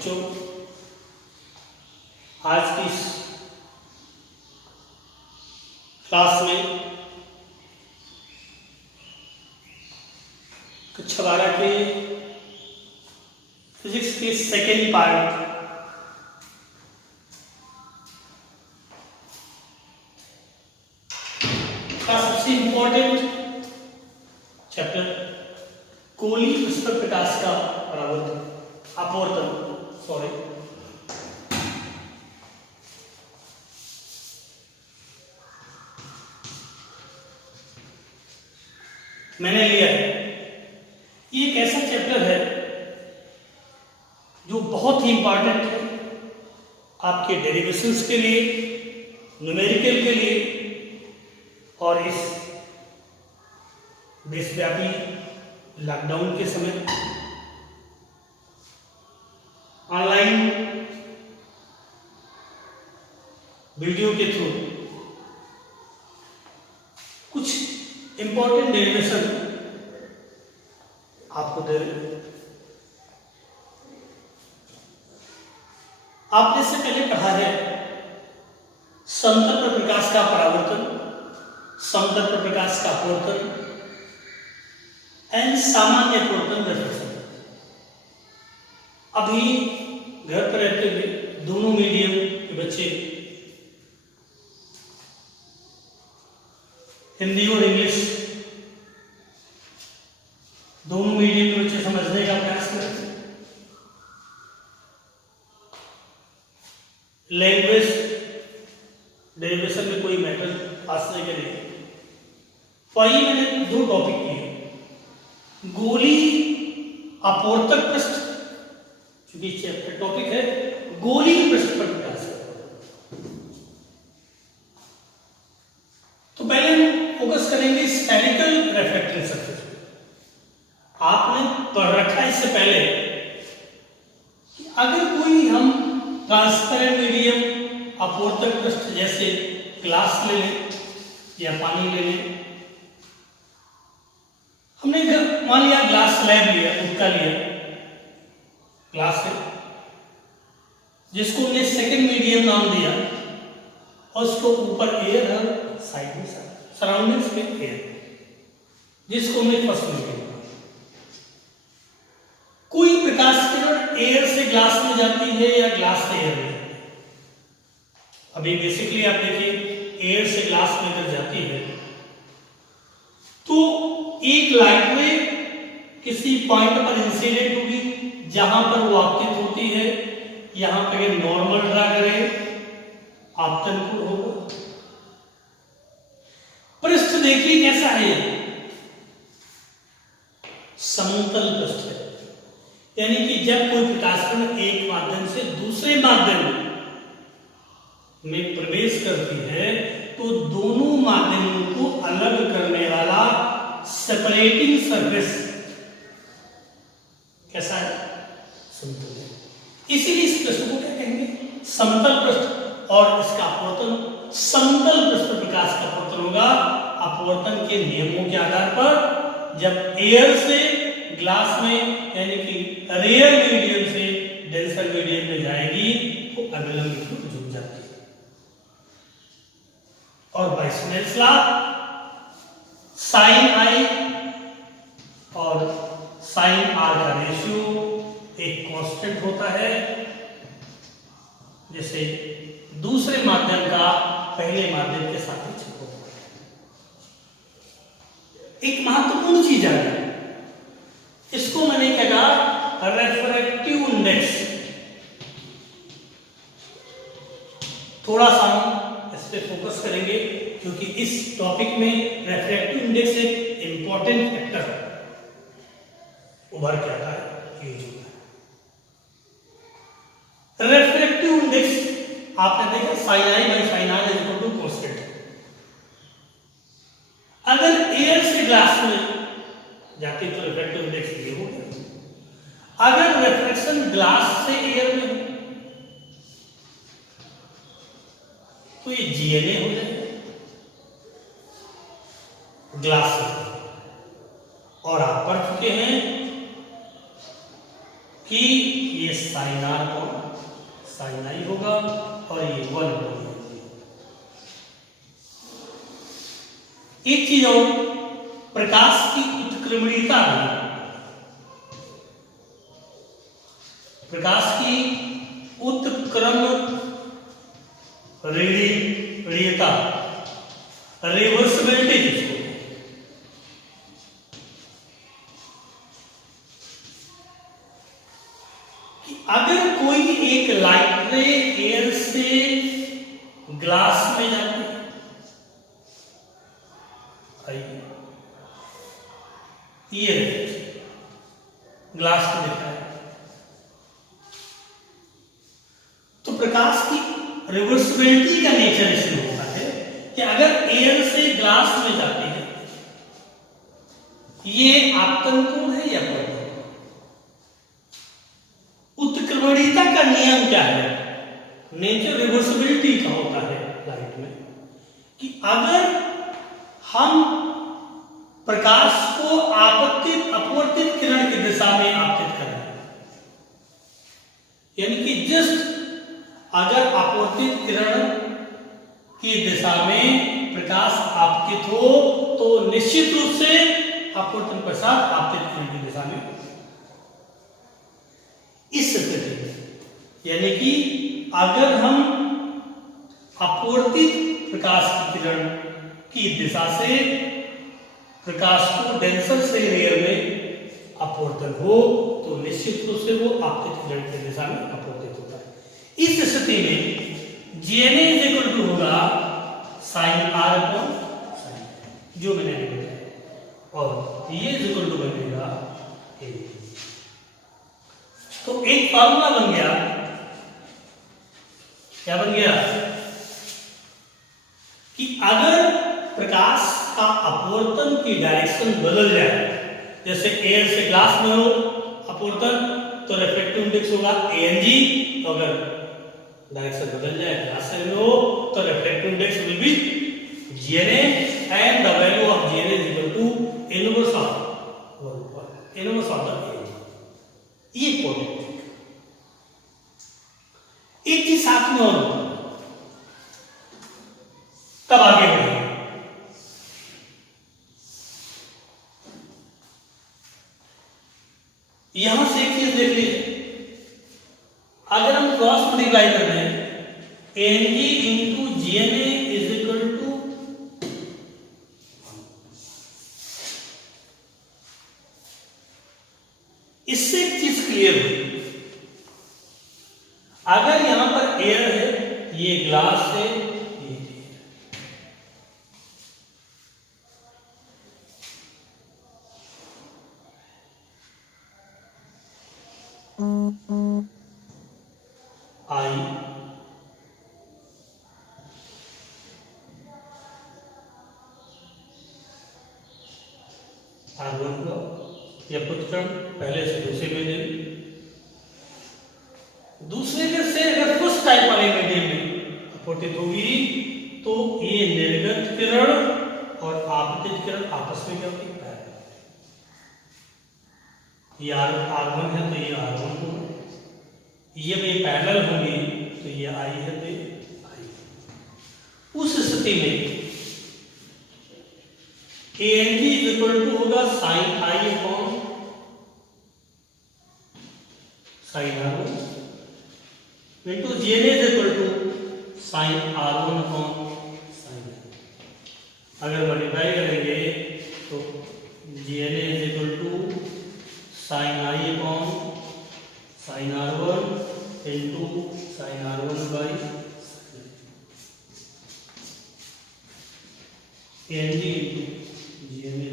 बच्चों, आज की इस क्लास में कक्षा 12 के फिजिक्स के सेकेंड पार्ट का सबसे इंपॉर्टेंट चैप्टर कोली पुष्पक प्रकाश का अपवर्तन मैंने लिया है। ये एक ऐसा चैप्टर है जो बहुत ही इंपॉर्टेंट है आपके डेरिवेशंस के लिए, न्यूमेरिकल के लिए और इस देशव्यापी लॉकडाउन के समय ऑनलाइन वीडियो के थ्रू कुछ इंपॉर्टेंट डेरिवेशन आपको दे रहे हैं। आपने इससे पहले पढ़ा है समतल प्रकाश का परावर्तन, समतल प्रकाश का अपवर्तन एंड सामान्य अपवर्तन रिफ्लेक्शन। अभी घर पर रहते हुए दोनों मीडियम के बच्चे हिंदी और इंग्लिश दोनों मीडियम के बच्चे समझने का प्रयास करते हैं। लैंग्वेज डेरिवेशन में कोई मैटर खास नहीं करेंगे। तो आइए, मैंने दो टॉपिक किए, गोली अपवर्तक पृष्ठ, चूंकि चैप्टर टॉपिक है गोली पृष्ठ पर प्रकाश। तो पहले हम फोकस करेंगे स्फेरिकल रिफ्रैक्टिंग सरफेस। आपने पढ़ रखा है इससे पहले कि अगर कोई हम ट्रांसपेरेंट मीडियम अपवर्तक पृष्ठ जैसे ग्लास ले लें या पानी ले लें, हमने मान लिया ग्लास स्लैब लिया, उसका लिया ग्लास है जिसको हमने सेकंड मीडियम नाम दिया और उसको ऊपर एयर है, साइड में सराउंडिंग्स में एयर, जिसको हमने फर्स्ट मीडियम। कोई प्रकाश किरण एयर से ग्लास में जाती है या ग्लास से एयर में जाती है। अभी बेसिकली आप देखिए एयर से ग्लास में अगर जाती है तो एक लाइट रे किसी पॉइंट पर इंसिडेंट होगी जहां पर वो आपतित होती है। यहां पे अगर नॉर्मल ड्रा करें आपतन को होगा। पृष्ठ देखिए कैसा है, समतल पृष्ठ है, यानी कि जब कोई प्रकाश किरण एक माध्यम से दूसरे माध्यम में प्रवेश करती है तो दोनों माध्यमों को अलग करने वाला सेपरेटिंग सरफेस कैसा है, समतल है। इसीलिए इस पृष्ठ को क्या कहेंगे, समतल पृष्ठ। और इसका अपवर्तन समतल पृष्ठ पर प्रकाश का अपवर्तन होगा अपवर्तन के नियमों के आधार पर। जब एयर से ग्लास में यानी कि रेयर मीडियम से डेंसर मीडियम में जाएगी तो अभिलंब झुक जाती है। और बाय स्नेल्स लॉ साइन आई और साइन आर का रेशियो एक कांस्टेंट होता है, जैसे दूसरे माध्यम का पहले माध्यम के सापेक्ष होता है। एक महत्वपूर्ण चीज है, इसको मैंने कहा रेफ्रैक्टिव इंडेक्स। थोड़ा सा हम इस पे फोकस करेंगे क्योंकि इस टॉपिक में रेफ्रैक्टिव इंडेक्स एक इंपॉर्टेंट फैक्टर उभर के आता है, यूज होता है। रेफ्रैक्टिव इंडेक्स आपने देखा sine i by sine r equal to constant. अगर एयर से ग्लास में जाती तो रिफ्रैक्टिव इंडेक्स ये हो गया। अगर रिफ्लेक्शन ग्लास से एयर में तो ये जीएनए हो जाएगा ग्लास से। और आप पढ़ चुके हैं कि ये ये साइन आर अपॉन साइन आई होगा और ये 1 अपॉन। एक चीज और, प्रकाश की उत्क्रमणीयता में, प्रकाश की उत्क्रमणीयता, रिवर्सिबिलिटी जिसको, कि अगर कोई एक लाइट रे एयर से ग्लास में जाती है, ये ग्लास को देखा है, तो प्रकाश की रिवर्सिबिलिटी का नेचर इसमें होता है कि अगर एयर से ग्लास में जाती है, ये आपतन कोण है या अपवर्तन? उत्क्रमणीयता का नियम क्या है? नेचर रिवर्सिबिलिटी का होता है लाइट में कि अगर हम प्रकाश को अपवर्तित किरण की दिशा में आपतित करें, यानी कि जस्ट अगर अपवर्तित किरण की दिशा में प्रकाश आपतित हो तो निश्चित रूप से अपवर्तन प्रसार आपतित किरण की दिशा में। इस स्थिति में यानी कि अगर हम अपवर्तित प्रकाश की किरण की दिशा से प्रकाश को डेंसर से लेयर में अपवर्तन हो तो निश्चित रूप से वो आपतित किरण की दिशा में अपवर्तित होता है। इस स्थिति में GNA इज इक्वल टू होगा साइन आर अपॉन साइन, जो मैंने बताया, और ये इज इक्वल टू बनेगा ए। तो एक फार्मूला बन गया, क्या बन गया कि अगर प्रकाश का अपवर्तन की डायरेक्शन बदल जाए, जैसे एयर से ग्लास में हो अपवर्तन तो रिफ्रैक्टिव इंडेक्स होगा ANG, तो अगर डायरेक्शन बदल जाए ग्लास से में हो तो refractive index will be GNA and the value of GNA is equal to inverse of the ANG। ये इंपॉर्टेंट है। एक चीज साथ में और तब आगे बढ़ेंगे। यहां से एक चीज देख लीजिए, अगर हम क्रॉस मल्टीप्लाई कर दें ANG into GNA is equal to, इससे एक चीज क्लियर हुई, अगर यहां पर एयर है, ये ग्लास है, आई R1 को या पुत्रन पहले से दूसरे मीडियम, दूसरे में से अगर फर्स्ट टाइप वाले मीडियम में अपवर्तित होगी तो ये निर्गत किरण और आपतित किरण आपस में क्या होगी? ये R1 है तो ये R1 होगा, ये भी पैरेलल होंगी तो ये आई है तो ये आई। उस स्थिति में ANG इज इक्वल टू होगा sine I upon sine R1 into GNA is equal to sine R1 upon sine. अगर मल्टीप्लाई करेंगे तो GNA is equal to sine I upon sine R1 into sine R1 by ANG into GNA।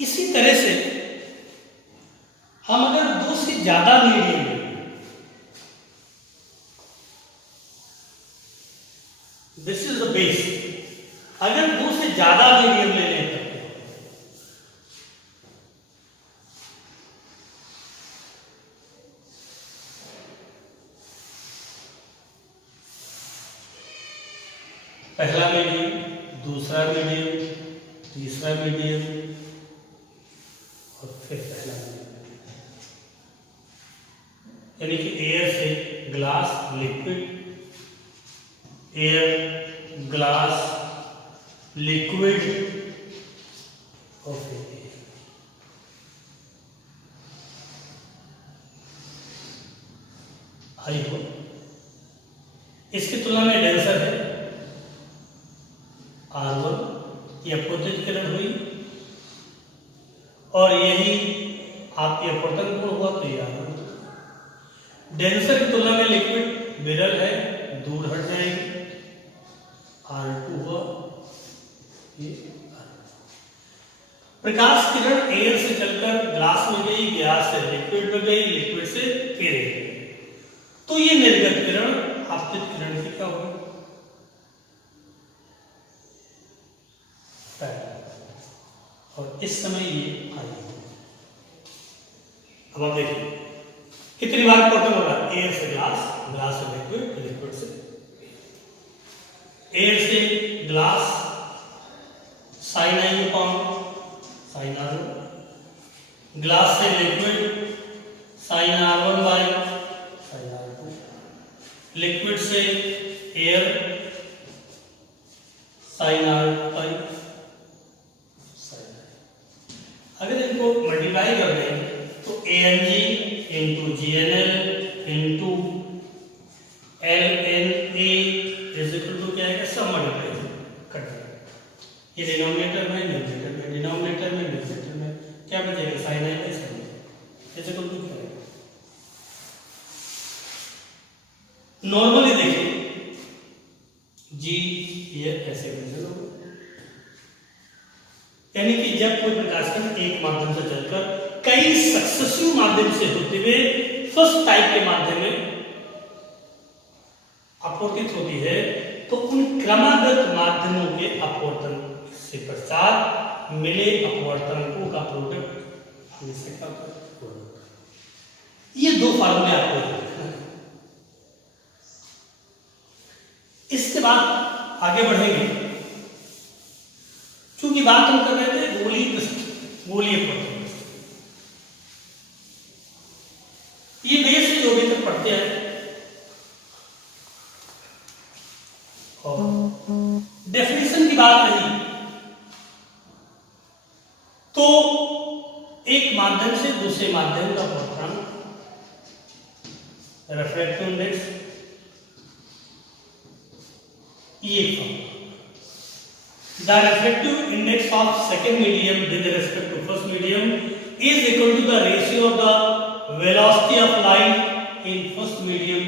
इसी तरह से हम अगर दो से ज्यादा मीडियम लें, दिस इज द बेस, अगर दो से ज्यादा मीडियम ले लें पहला मीडियम, दूसरा मीडियम, तीसरा मीडियम और फिर पहला यानी कि एयर से glass liquid, air glass liquid और फिर आई हो। इसकी तुलना में डेंसर है R1, ये अपोजिट किरण हुई, और यही आपकी अपवर्तन कोण हुआ तो ये R1। डेंसर की तुलना में लिक्विड विरल है, दूर हट जाएगी, R2 हुआ ये। प्रकाश किरण एयर से चलकर ग्लास में गई, ग्लास से लिक्विड में गई, लिक्विड से फिर एयर, तो ये निर्गत किरण आपतित किरण की क्या होगी? और इस समय ये आई। अब आप देखिए कितनी बार अपवर्तन हो रहा है? एयर से ग्लास, ग्लास से लिक्विड, लिक्विड से एयर से ग्लास, साइन आई अपॉन साइन R1, ग्लास से liquid, sine R1 by sine R2, liquid से air, sine R2 by sine. अगर इनको मल्टीप्लाई कर दें तो ANG into GNL into LNA is equal to क्या आएगा? सब मल्टीप्लाई कर दें, ये डिनोमिनेटर में, न्यूमरेटर में, डिनोमिनेटर में, न्यूमरेटर में क्या बचेगा? Sine i by sine is equal to क्या है? नॉर्मली देखिए जी ये ऐसे कैंसिल होगा, यानी कि जब कोई प्रकाश किरण एक माध्यम से चलकर कई सक्सेसिव माध्यम से होते हुए फर्स्ट टाइप के माध्यम में अपवर्तित होती है, तो उन क्रमागत माध्यमों के अपवर्तन से पश्चात मिले अपवर्तनकों का प्रोडक्ट हमेशा क्या होगा? ये दो फार्मूले आपको लिखना है। इसके बाद आगे बढ़ेंगे, क्योंकि बात हम कर रहे थे गोलीय पृष्ठ, गोलीय अपवर्तन। ये बेस जो भी तक पढ़ते हैं और डेफिनेशन की बात रही तो एक माध्यम से दूसरे माध्यम का अपवर्तन, रिफ्रैक्टिव इंडेक्स, ये the refractive index of second medium with respect to first medium is equal to the ratio of the velocity of light in first medium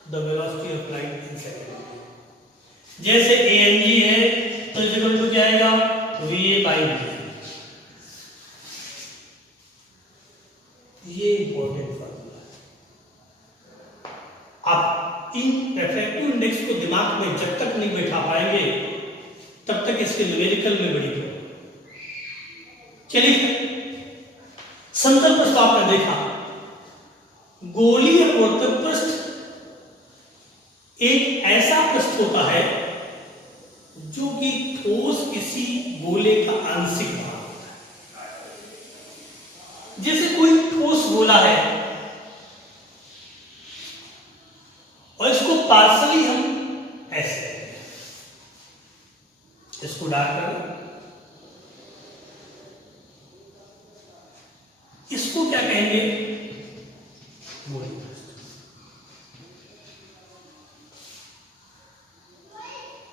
to the velocity of light in second medium। जैसे ANG है तो is equal to क्या आएगा? VA by V। ये important formula है। आप इन refractive index को दिमाग में जब तक नहीं बैठा पाएंगे तब तक इसके न्यूमेरिकल में बड़ी प्रॉब्लम। चलिए समतल पृष्ठ आपने देखा, गोलीय अपवर्तन पृष्ठ एक ऐसा पृष्ठ होता है जो कि ठोस किसी गोले का आंशिक भाग होता है। जैसे कोई ठोस गोला है और इसको पार्सली हम ऐसे इसको डार्क करो, इसको क्या कहेंगे? गोलीय पृष्ठ।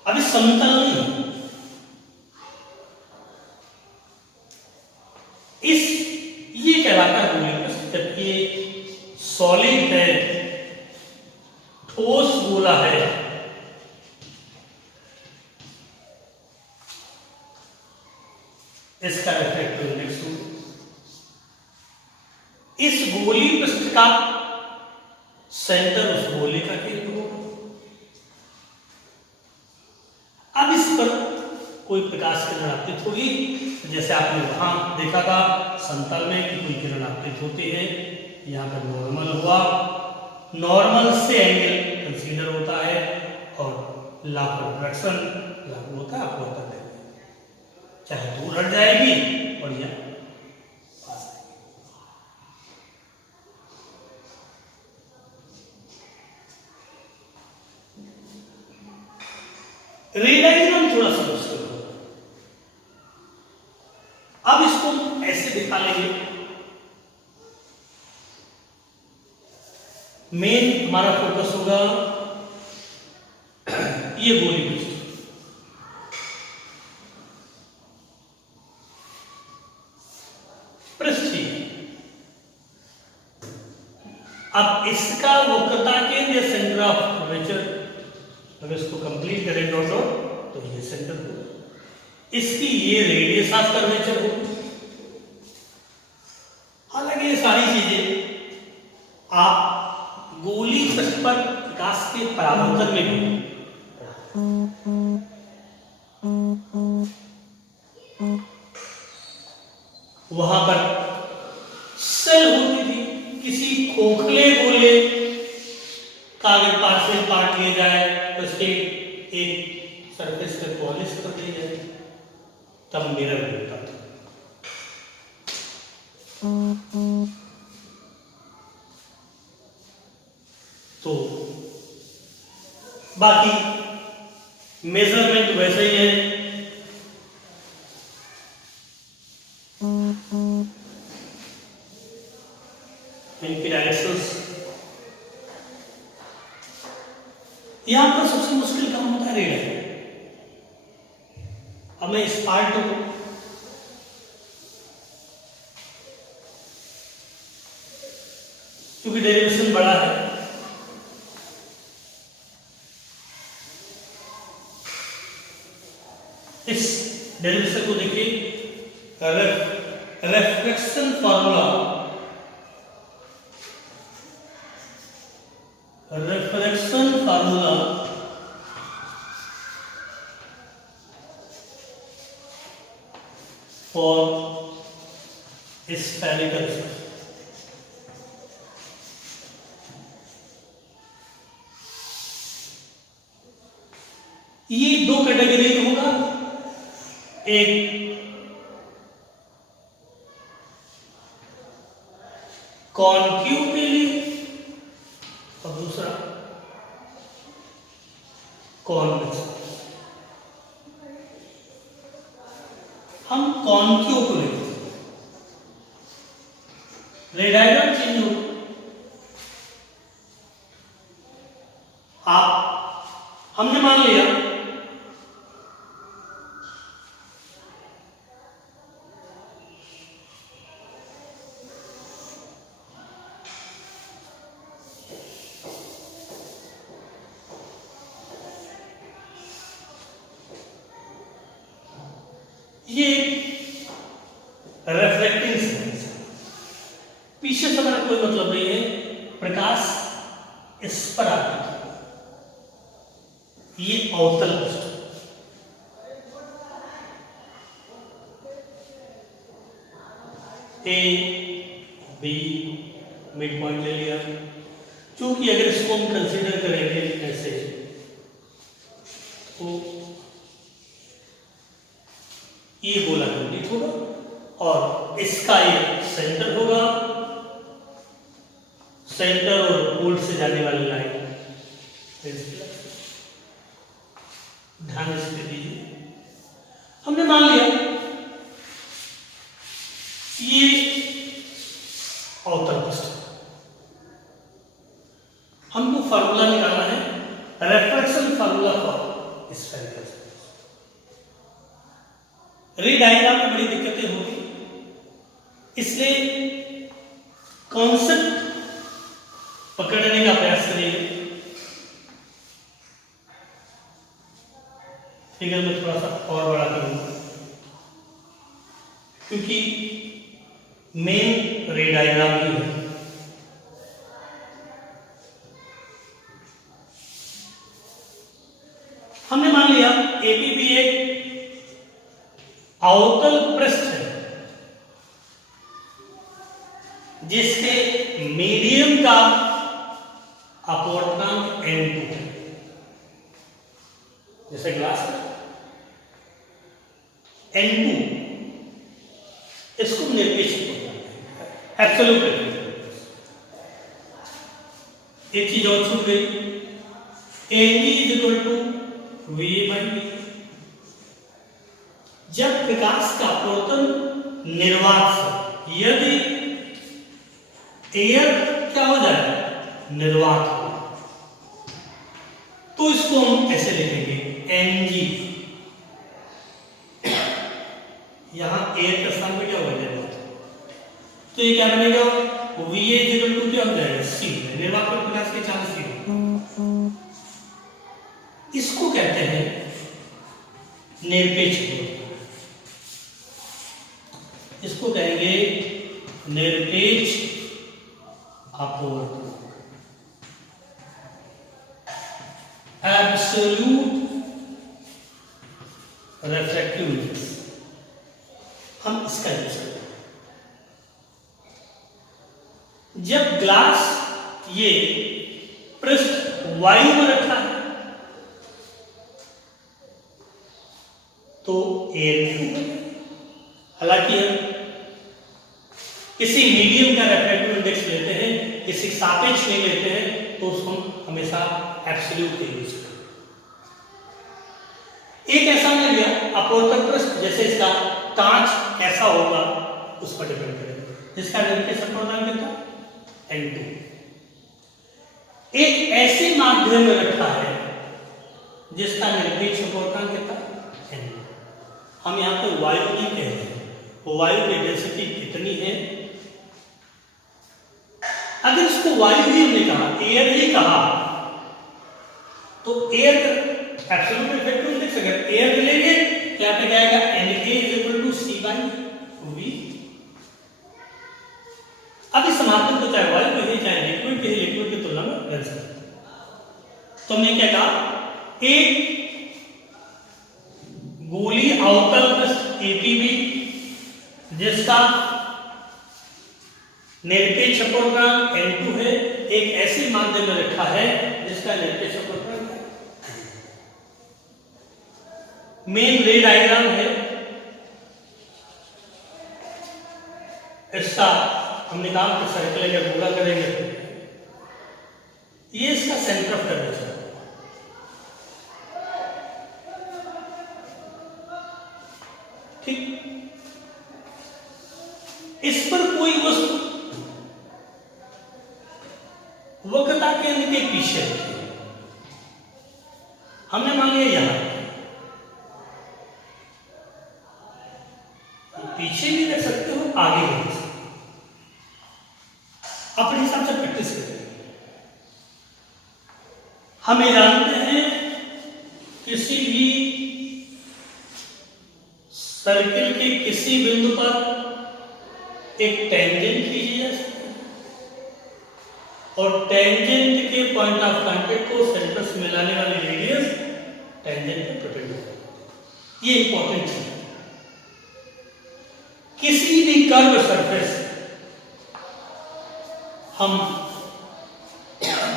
अभी समतल नहीं, इस ये कहलाता है गोलीय पृष्ठ। जब ये सॉलिड है, ठोस गोला है, इसका रिफ्रैक्टिव इंडेक्स हो, इस गोलीय पृष्ठ का सेंटर उस गोले का केंद्र होगा। अब इस पर कोई प्रकाश किरण आपतित होगी, जैसे आपने वहां देखा था समतल में कि कोई किरण आपतित होती है, यहाँ पर नॉर्मल हुआ, नॉर्मल से एंगल कंसीडर होता है और लॉ ऑफ रिफ्रैक्शन लागू होता है अपवर्तन, चाहे दूर हट जाएगी और या दिखा लेंगे। मेन हमारा फोकस होगा ये गोली पिस्टल। पृष्ठीय, अब इसका वक्रता केंद्र या सेंटर ऑफ कर्वेचर, अगर इसको कंप्लीट करें डॉट डॉट तो ये सेंटर हो, इसकी ये रेडियस ऑफ कर्वेचर हो। हालांकि ये सारी चीजें आप गोली पृष्ठ पर प्रकाश के परावर्तन में भी वहां पर सेल होती थी, किसी खोखले गोले का अगर पार्शियल पार्ट लिया जाए तो उसके एक सरफेस पे पॉलिश कर दी जाए तब मिरर होता था। तो बाकी मेजरमेंट वैसे ही है। यहां पर सबसे मुश्किल काम होता है रेडियस। अब मैं इस पार्ट को क्योंकि डेरिवेशन बड़ा है, इस डेरिवेशन को देखिए, reflection formula, reflection formula for spherical surface। ये दो कैटेगरी होगा, एक कॉन्क्यू के लिए और दूसरा कॉन्वेक्स। हम कॉन्क्यू को लेते हैं, रेडायग्राम चेंज हो, आप हमने मान लिया ये रिफ्लेक्टिंग सरफेस, पीछे से हमारा कोई मतलब नहीं है, प्रकाश इस पर आता है, ये अवतल पृष्ठ। ए बी मिड पॉइंट ले लिया, क्योंकि अगर इसको हम कंसीडर करेंगे ऐसे तो ये गोला कंप्लीट होगा और इसका ये सेंटर होगा, सेंटर और पोल से जाने वाली लाइन ध्यान से दीजिए। हमने मान लिया ये अवतल पृष्ठ, हमको फार्मूला निकालना है, reflection formula for spherical surface. रे डायग्राम में बड़ी दिक्कतें होगी, इसलिए कॉन्सेप्ट पकड़ने का प्रयास करिए। फिगर में थोड़ा सा और बड़ा करूंगा क्योंकि मेन रे डायग्राम ही है। हमने मान लिया एपी भी एक अवतल पृष्ठ है जिसके मीडियम का अपवर्तनांक n2 है, जैसे ग्लास है n2, इसको निर्देशित होता है एब्सोल्यूट रेफ्लेक्टिव। एक चीज और छूट गई, Ab = Va/b। जब प्रकाश का अपवर्तन निर्वात से यदि एयर क्या हो जाए, निर्वात हो, तो इसको हम ऐसे लिखेंगे Ng। यहां एयर के स्थान पे क्या हो जाएगा, तो ये क्या बनेगा, VA इक्वल टू क्या हो जाएगा, C। निर्वात पर प्रकाश के चांस C। इसको कहते हैं निरपेक्ष अवरोधन, इसको कहेंगे निरपेक्ष अपवर्तन, एब्सोल्यूट रिफ्रैक्टिव। हम इसका यूज करते हैं जब ग्लास ये पृष्ठ वायु में रखा है तो एयर में, हालांकि हम किसी मीडियम का रिफ्रैक्टिव इंडेक्स लेते हैं, किसी सापेक्ष नहीं लेते हैं, तो उसको हम हमेशा एब्सोल्यूट का यूज करते हैं। एक ऐसा मिल गया अपवर्तक पृष्ठ, जैसे इसका कांच कैसा होगा उस पर डिपेंड करेगा, जिसका निरपेक्ष अपवर्तन कितना N2। एक ऐसे माध्यम में रखा है जिसका निरपेक्ष अपवर्तन कितना N। हम यहां पर वायु नहीं कह रहे हैं, वो वायु की डेंसिटी कितनी है। अगर इसको वायु ही हमने कहा, एयर ही कहा, तो एयर एब्सोल्यूट रिफ्रैक्टिव इंडेक्स अगर एयर लेंगे क्या पे जाएगा, Na = C/V। अब इस माध्यम को चाहे वायु कहे चाहे लिक्विड कहे, लिक्विड की तुलना में गैस है। तो हमने क्या कहा, एक गोली अवतल पृष्ठ APB जिसका निरपेक्ष अपवर्तन N2 है, एक ऐसे माध्यम में रखा है जिसका निरपेक्ष अपवर्तन है। मेन रे डायग्राम है इसका, हमने कहा कि सर्कल अगर पूरा करेंगे ये इसका सेंटर ऑफ कर्वेचर, ठीक। इस पर कोई वस्तु वक्रता केंद्र के पीछे रखी, हमने मान लिया यहां, पीछे भी रख सकते हो, आगे भी रख सकते हो, अपने हिसाब से प्रैक्टिस करें। हम ये जानते हैं किसी भी सर्किल के किसी बिंदु पर एक टेंजेंट खींची जा सकती है और टेंजेंट के पॉइंट ऑफ कांटेक्ट को सेंटर से मिलाने वाली रेडियस टेंजेंट के परपेंडिकुलर। ये इंपॉर्टेंट चीज है। किसी भी कर्व सरफेस हम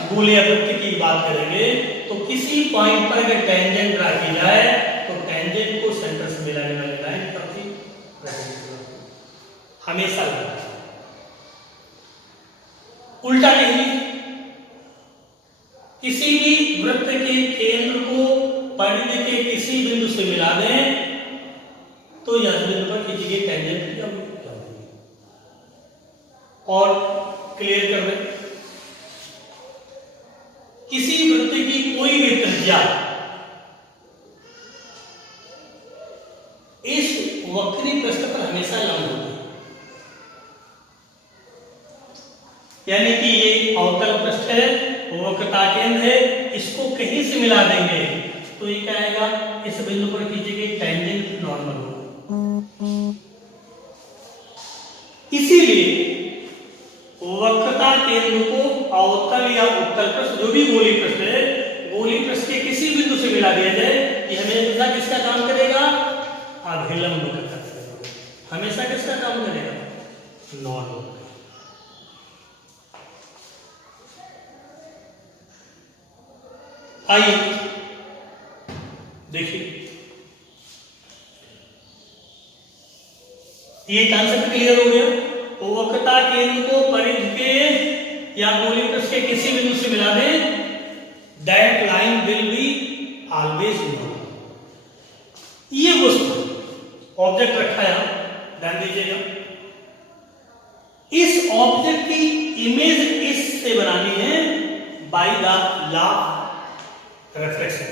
गोलीय वृत्त की बात करेंगे तो किसी पॉइंट पर अगर टेंजेंट ड्रा की जाए तो टेंजेंट को सेंटर से मिलाने वाली लाइन काफी हमेशा लगता है, उल्टा नहीं। किसी भी वृत्त के केंद्र को परिधि के किसी बिंदु से मिला दें तो यह बिंदु पर किसी की टेंजेंट और क्लियर कर दें। किसी वृत्त की कोई भी त्रिज्या इस वक्री पृष्ठ पर हमेशा लंब होगी, यानी कि ये अवतल पृष्ठ है, वक्रता केंद्र है, इसको कहीं से मिला देंगे तो ये क्या आएगा, इस बिंदु पर कीजिए टेंजेंट नॉर्मल होगा। इसीलिए वक्रता केंद्र को अवतल या उत्तल पृष्ठ जो भी गोली पृष्ठ है, गोली पृष्ठ के किसी बिंदु से मिला दिया जाए, ये हमेशा किसका काम करेगा, अभिलंब का काम करेगा। हमेशा किसका काम करेगा, नॉर्मल। आइए देखिए, ये कॉन्सेप्ट क्लियर हो गया। वक्रता केंद्र को परिधि के या गोली पृष्ठ के किसी बिंदु से मिला दें, that line will be always normal. ये वस्तु ऑब्जेक्ट रखा है, ध्यान दीजिएगा, इस ऑब्जेक्ट की इमेज इससे बनानी है बाय द लॉ रिफ्लेक्शन।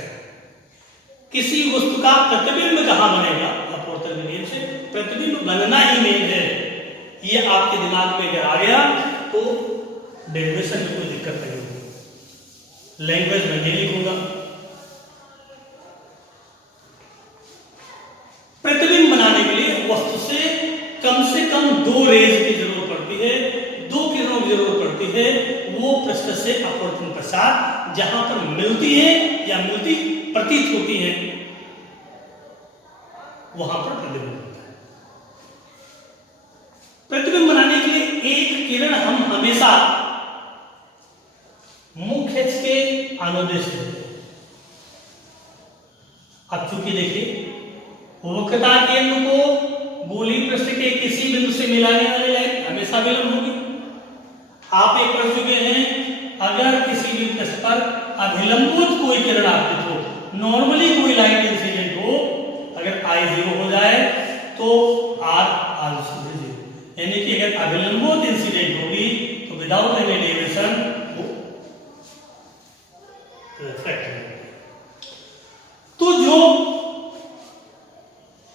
किसी वस्तु का प्रतिबिंब कहां बनेगा? अपवर्तन विधि से प्रतिबिंब बनना ही मेन है। ये आपके दिमाग में अगर आ गया तो डेरिवेशन में कोई दिक्कत नहीं होगी, लैंग्वेज में नहीं लिखूंगा। प्रतिबिंब बनाने के लिए वस्तु से कम दो रेज की जरूरत पड़ती है, दो किरणों की जरूरत पड़ती है। वो पृष्ठ से अपवर्तन पश्चात जहां पर मिलती है या मिलती प्रतीत होती है वहां पर प्रतिबिंब होता है। प्रतिबिंब बनाने के लिए एक किरण हम हमेशा मुख्य अक्ष के अनुदिश देते हैं। अब चूंकि देखिए वक्रता केंद्र को गोलीय पृष्ठ के किसी बिंदु से मिलाने वाली लाइन हमेशा विलंब होगी। आप एक पढ़ चुके हैं, अगर किसी भी पृष्ठ पर अभिलंबित कोई किरण आपतित हो, नॉर्मली कोई लाइन इंसिडेंट हो, अगर I 0 हो जाए तो R आल्सो 0, यानी कि अगर अभिलंबित इंसिडेंट होगी तो विदाउट एनी डेविएशन वो रिफ्लेक्ट होगी। तो जो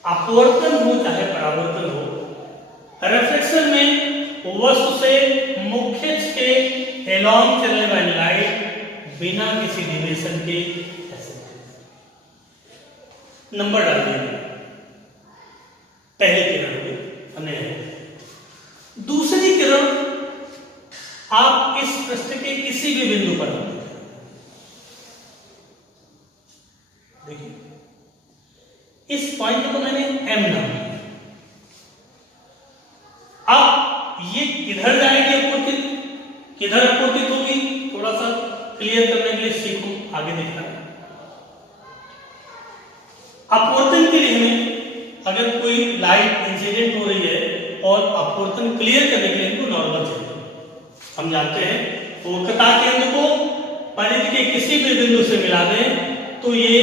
अपवर्तन हो चाहे परावर्तन हो, रिफ्लेक्शन में वस्तु से मुख्य अक्ष के एलॉन्ग चलने वाली लाइट बिना किसी डेविएशन के ऐसे नंबर डाल दिए। पहली किरण हमने, दूसरी किरण आप इस पृष्ठ के किसी भी बिंदु पर देखिए, इस पॉइंट को मैंने M नाम दिया। अब ये किधर जाएगी अपवर्तित, किधर अपवर्तित होगी, थोड़ा सा क्लियर करने के लिए सीखो, आगे देखना। अपवर्तन के लिए हमें अगर कोई लाइट इंसिडेंट हो रही है और अपवर्तन क्लियर करने के लिए इनको नॉर्मल चाहिए। हम जानते हैं वक्रता केंद्र को परिधि के किसी भी बिंदु से मिला दें तो ये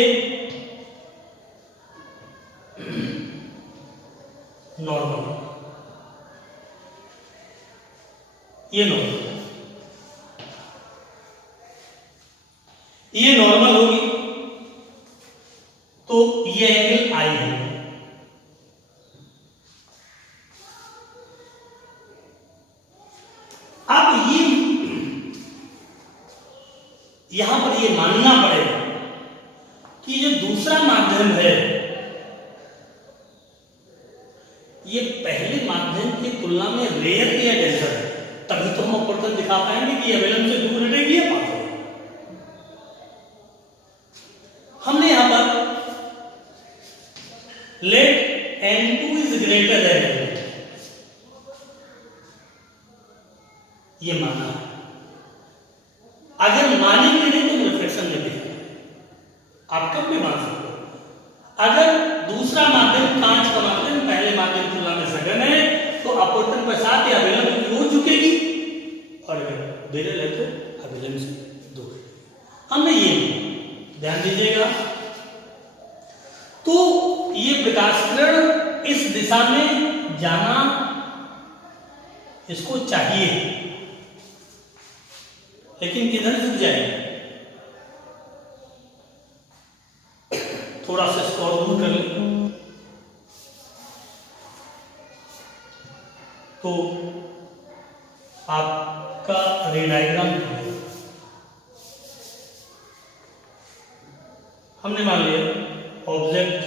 नॉर्मल, ये नॉर्मल होगी तो ये एंगल I है। अब ये यहां पर ये मानना पड़ेगा कि जो दूसरा माध्यम है ये पहले माध्यम की तुलना में रेयर या डेंसर है, तभी तो हम अपवर्तन दिखा पाएंगे कि ये विलंब से दूर हटेगी या पास होगी। हमने यहां पर late N2 is greater than ये माना है। अगर मानेंगे नहीं तो रिफ्लेक्शन में देखेंगे, आप कब भी मान सकते हो। अगर दूसरा माध्यम कांच का माध्यम पहले माध्यम की तुलना में सघन है तो अपवर्तन पश्चात या विलंब की ओर झुकेगी और अगर विरल है तो अविलंब से दूर। हमने ये ध्यान दीजिएगा। तो ये प्रकाश किरण इस दिशा में जाना इसको चाहिए, लेकिन किधर झुक जाएगी, थोड़ा सा इसको और दूर कर लें तो आपका रे डायग्राम हमने मान लिया ऑब्जेक्ट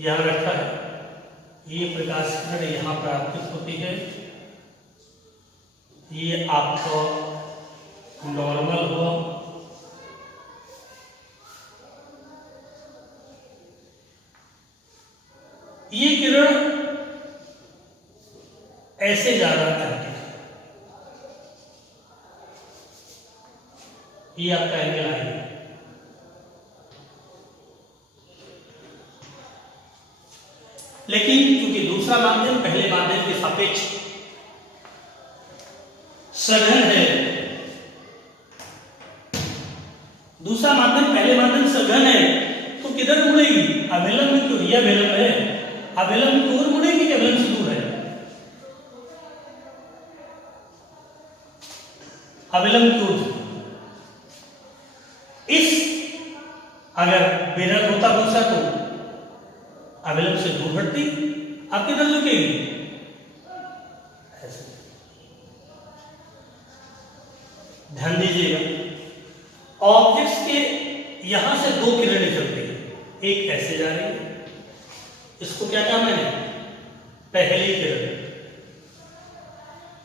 यहां रखा है, ये प्रकाश किरण यहां पर आपतित होती है, ये आपका नॉर्मल हुआ, ये किरण ऐसे जा रहा है, ये आपका एंगल है। लेकिन क्योंकि दूसरा माध्यम पहले माध्यम के सापेक्ष सघन है, दूसरा माध्यम पहले माध्यम सघन है तो किधर मुड़ेगी, अभिलंब की ओर। यह अभिलंब है, अभिलंब की ओर मुड़ेगी कि अभिलंब से दूर है, अविलंब की ओर, इस अगर विरल होता दूसरा तो अविलंब से दूर हटती, अब किधर झुकेगी, ऐसे। ध्यान दीजिएगा, ऑब्जेक्ट्स के यहां से दो किरणें चलती है, एक ऐसे जा रही है, इसको क्या कहा मैंने, पहली किरण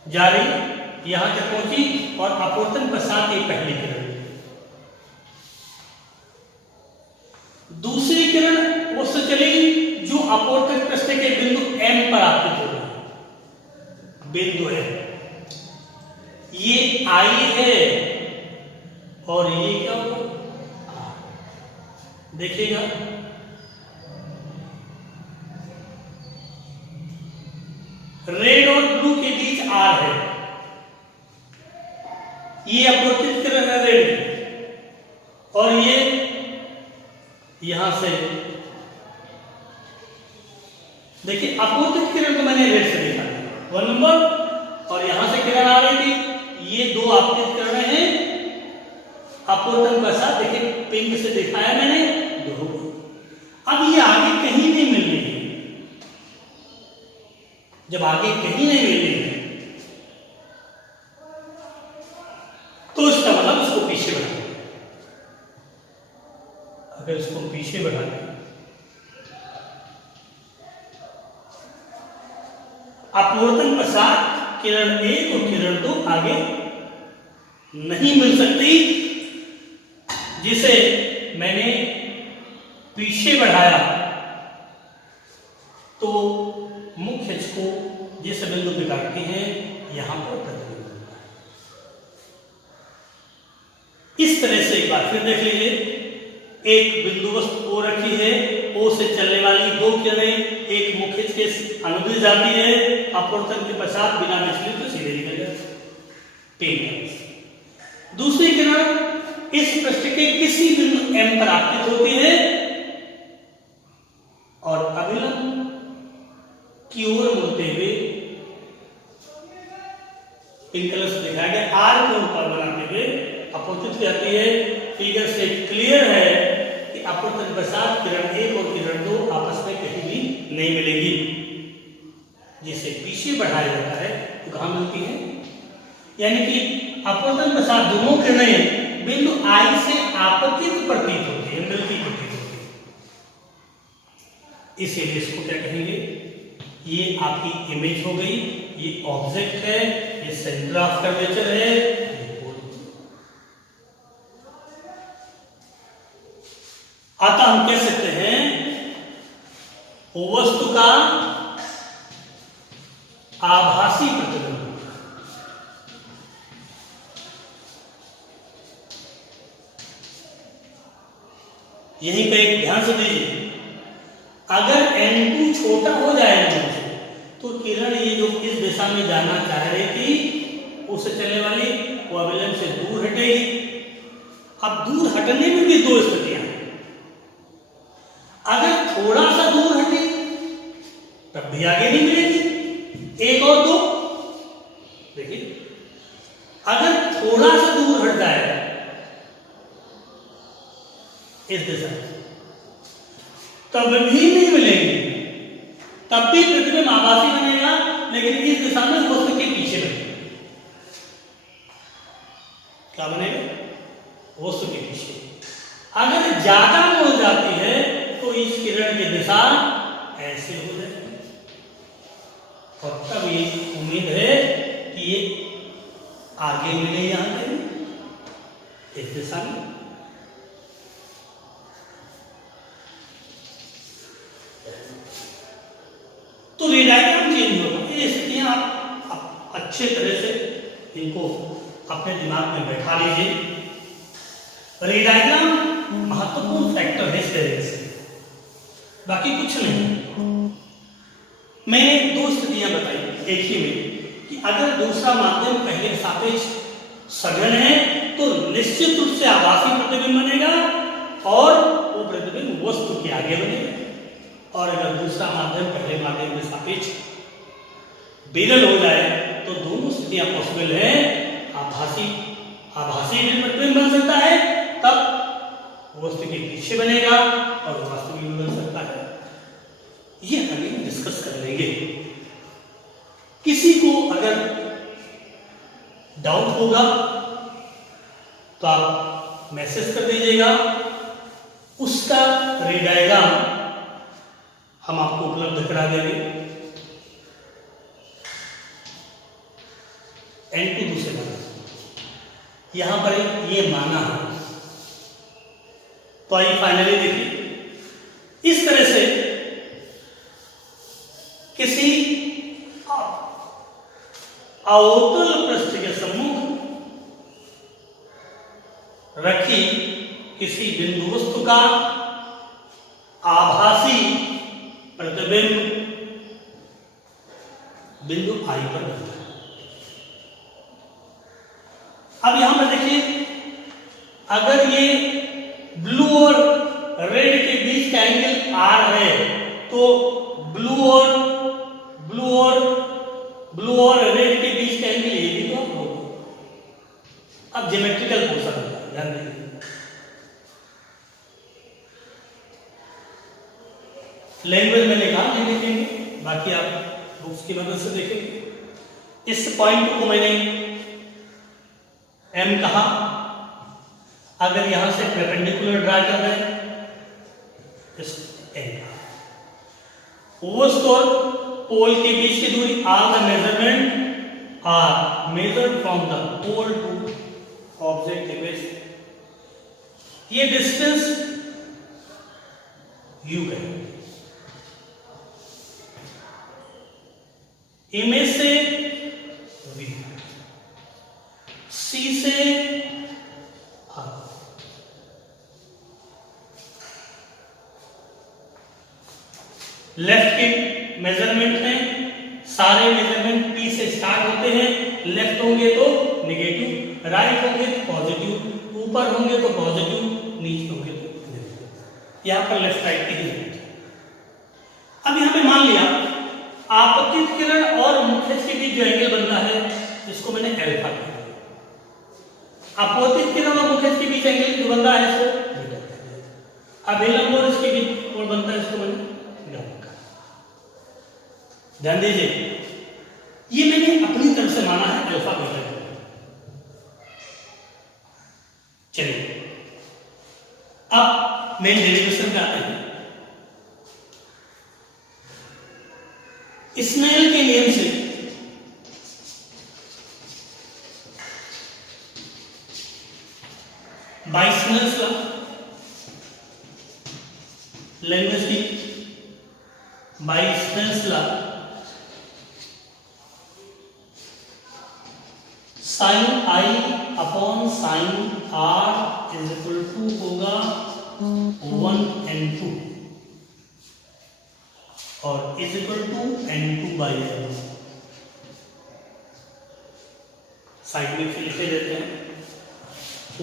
जा रही, यहां तक पहुंची और अपवर्तन पश्चात एक पहली किरण, दूसरी किरण उससे चली जो अपवर्तक पृष्ठ के बिंदु M पर आपतित हो रही है, बिंदु है, ये I है और ये क्या होगा, देखिएगा रेड और ब्लू के बीच R है, ये अपवर्तित किरण है रेड, और ये यहां से देखिए अपवर्तित किरण को मैंने रेड से देखा 1 नंबर, और यहां से किरण आ रही थी, ये दो आपतित किरणें हैं, अपवर्तन का साथ देखिए पिंक से दिखाया मैंने दो, अब ये आगे कहीं नहीं मिल रही है, जब आगे कहीं नहीं मिल रही है तो इसका मतलब उसको पीछे बढ़ा, अगर इसको पीछे बढ़ा दें, अपवर्तन पश्चात किरण 1 और किरण 2 आगे नहीं मिल सकती, जिसे मैंने पीछे बढ़ाया तो मुख्य अक्ष को जिस बिंदु पे काटते हैं यहां पर प्रतिबिंब होता है। इस तरह से एक बार फिर देख लीजिए, एक बिंदु वस्तु O रखी है, O से चलने वाली दो किरणें एक मुख्य अक्ष के अनुदिश जाती है, अपवर्तन के पश्चात बिना विचलित तो सीधे निकल जाती है। दूसरी किरण इस पृष्ठ के किसी बिंदु M पर आपतित होती है और अविलंब की ओर मुड़ते हुए पिंक कलर से दिखाया गया R को ऊपर बनाते हुए अपवर्तित जाती है। फिगर से क्लियर है कि अपवर्तन पश्चात किरण 1 और किरण 2 आपस में कहीं भी नहीं मिलेगी, जिसे पीछे बढ़ाया जाता है तो कहां मिलती है, यानी कि अपवर्तन पश्चात दोनों किरणें बिंदु I से आपतित प्रतीत होती है, मिलती प्रतीत होती है, इसीलिए इसको क्या कहेंगे, ये आपकी इमेज हो गई, ये ऑब्जेक्ट है, ये सेंटर ऑफ कर्वेचर है, अतः हम कह सकते हैं वस्तु का आभासी प्रतिबिंब। यहीं पे एक ध्यान से दीजिए, अगर N2 छोटा हो जाएगा तो किरण ये जो इस दिशा में जाना चाह रही थी उससे चलने वाली वो अविलंब से दूर हटेगी। अब दूर हटने में भी दो स्थितियां हैं, अगर थोड़ा सा दूर हटे तब भी आगे नहीं मिलेगी, एक और दो, देखिए अगर थोड़ा सा दूर हट जाए इस दिशा तब भी नहीं मिलेगी, तब भी प्रतिबिंब आभासी बनेगा, लेकिन इस दिशा में वस्तु के पीछे बनेगा। क्या बनेगा, वस्तु के पीछे। अगर ज्यादा मुड़ जाती है तो इस किरण की दिशा ऐसे हो जाएगी, और तब ये उम्मीद है कि ये आगे मिले यहां से इस दिशा में। तो रे डायग्राम चेंज होगा। ये स्थितियां आप अच्छे तरह से इनको अपने दिमाग में बैठा लीजिए। रे डायग्राम महत्वपूर्ण फैक्टर है इस तरह से, बाकी कुछ नहीं। मैंने दो स्थितियां बताई एक ही में कि अगर दूसरा माध्यम पहले के सापेक्ष सघन है तो निश्चित रूप से आभासी प्रतिबिंब बनेगा और वो प्रतिबिंब वस्तु के आगे बनेगा, और अगर दूसरा माध्यम पहले माध्यम के सापेक्ष विरल हो जाए तो दोनों स्थितियां पॉसिबल है, आभासी आभासी प्रतिबिंब बन सकता है, तब वस्तु के पीछे बनेगा और वास्तविक भी बन सकता है। ये हम डिस्कस कर लेंगे। किसी को अगर डाउट होगा तो आप मैसेज कर दीजिएगा, उसका रे डायग्राम हम आपको उपलब्ध करा देंगे। N2 दूसरे माना, यहां पर ये माना है। तो आइए फाइनली देखिए, इस तरह से किसी अवतल पृष्ठ के सम्मुख रखी किसी बिंदु वस्तु का आभासी प्रतिबिंब बिंदु I पर बनता है। अब यहां पर देखिए, अगर ये ब्लू और रेड के बीच का एंगल R है, तो ब्लू और रेड के बीच का एंगल ये भी तो होगा। अब ज्योमेट्रिकल पोर्शन होता है, ध्यान दीजिए। लैंग्वेज में लिखा नहीं देखेंगे, बाकी आप बुक्स की मदद से देखेंगे। इस पॉइंट को मैंने M कहा। अगर यहां से परपेंडिकुलर ड्रा कर रहे हैं, इस N वस्तु और पोल के बीच की दूरी R the measurement are measured from the pole to object image. ये डिस्टेंस U है। इमेज से V, C से R। लेफ्ट के मेजरमेंट हैं, सारे मेजरमेंट P से स्टार्ट होते हैं। लेफ्ट होंगे तो नेगेटिव, राइट होंगे तो पॉजिटिव, ऊपर होंगे तो पॉजिटिव, नीचे होंगे तो नेगेटिव। यहां पर लेफ्ट राइट की है। अब यहां पे मान लिया आपतित किरण और मुख्य के बीच जो एंगल बनता है, इसको मैंने अल्फा कहा। अपोतित किरण और मुख्य के बीच एंगल जो बनता है, इसको बीटा कहा। अभिलंब और इसके बीच कोण बनता है, इसको मैंने गामा कहा। ध्यान दीजिए, ये मैंने अपनी तरफ से माना है अल्फा बीटा। चलिए अब मेन डेरिवेशन पे आते हैं। स्नेल के नियम से बाय स्नेल्स लॉ, लैंग्वेज की by Snell's law, sine I upon sine R is equal to होगा 1n2 और is equal to n2 by n। Side में लिखे देते हैं।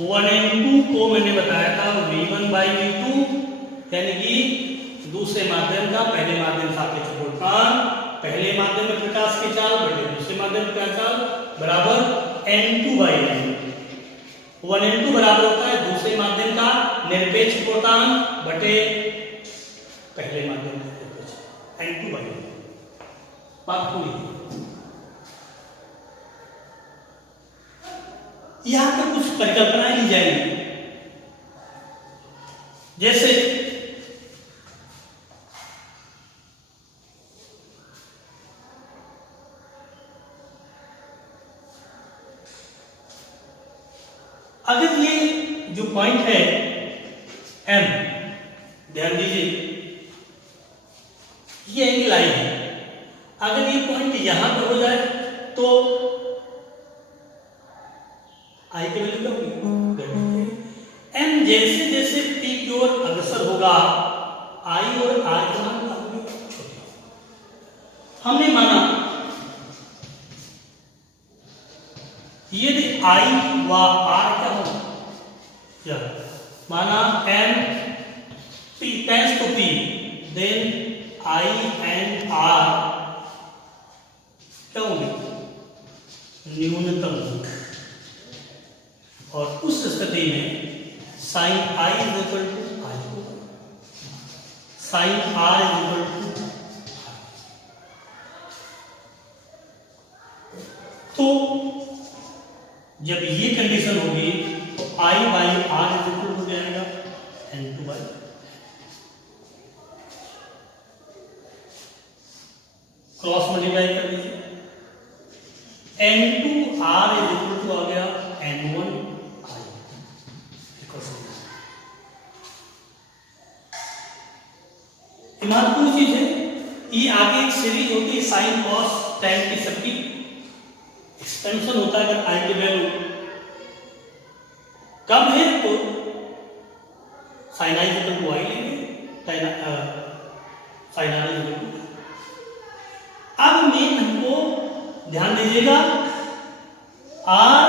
1n2 को मैंने बताया था v1 बाई v2, यानी कि दूसरे माध्यम का पहले माध्यम सापेक्ष गुणन, पहले माध्यम में प्रकाश की चाल बटे दूसरे माध्यम का चाल बराबर n2 बाई n। 1n2 बराबर होता है दूसरे माध्यम का निरपेक्ष पूर्णांक बटे पहले माध्यम का निरपेक्ष, n2 बाई n। बात पूरी। यहां पर कुछ परिकल्पनाएं ली जाएंगी, जैसे अगर ये जो पॉइंट है M, ध्यान दीजिए ये एंगल I है। अगर ये पॉइंट यहां पर हो जाए तो I की वैल्यू क्या होगी? M जैसे जैसे P की ओर अग्रसर होगा, I और R का मान क्या होगा? हमने माना यदि I व R क्या होगा, या माना M P tends to P, then I and R क्या होंगे? न्यूनतम। और उस स्थिति में sine I is equal to I होगा, sine R is equal to. तो जब ये कंडीशन होगी तो I by R is equal हो जाएगा N2 बाई, क्रॉस मल्टीप्लाई कर दीजिए, N2 R is equal to आ गया N1 I। महत्वपूर्ण चीज है, ये आगे एक सीरीज होती है साइन कॉस टैन की, सबकी एक्सपेंशन होता है। अगर आई की वैल्यू कम है तो साइन आई इक्वल टू आई लेंगे, साइन आर इक्वल टू। अब मेन हमको ध्यान दीजिएगा, आर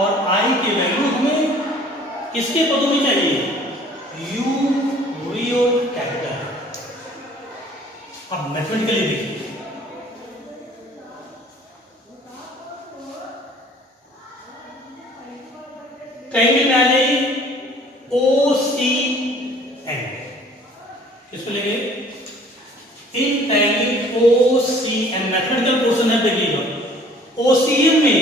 और आई की वैल्यू हमें किसके पदों में चाहिए, यू वी और कैपिटल। अब मैथमेटिकली देखिए, ट्रायंगल में आ जाइए ओ सी एन, इसको लेंगे in triangle O C N. Mathematical portion है, देखिएगा ओ सी एन में